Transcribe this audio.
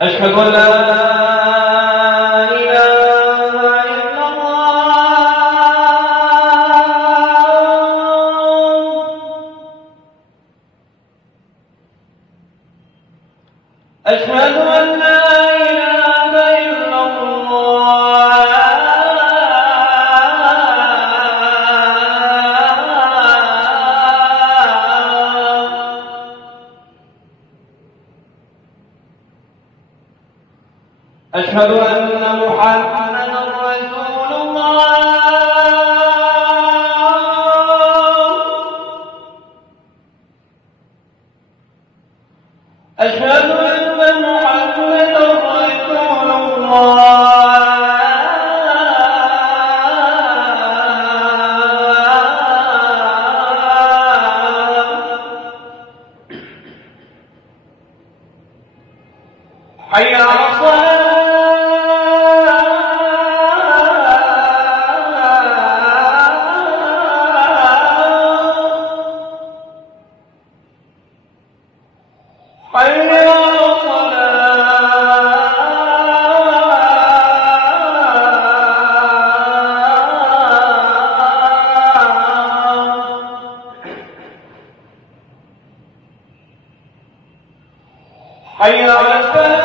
أشهد أن لا إله إلا الله. أشهد أن لا إله إلا الله. أشهد أن محمدًا رسول الله. أشهد أن محمدًا رسول الله. حي على الصلاة. حي على الصلاة. حي على الفلاح.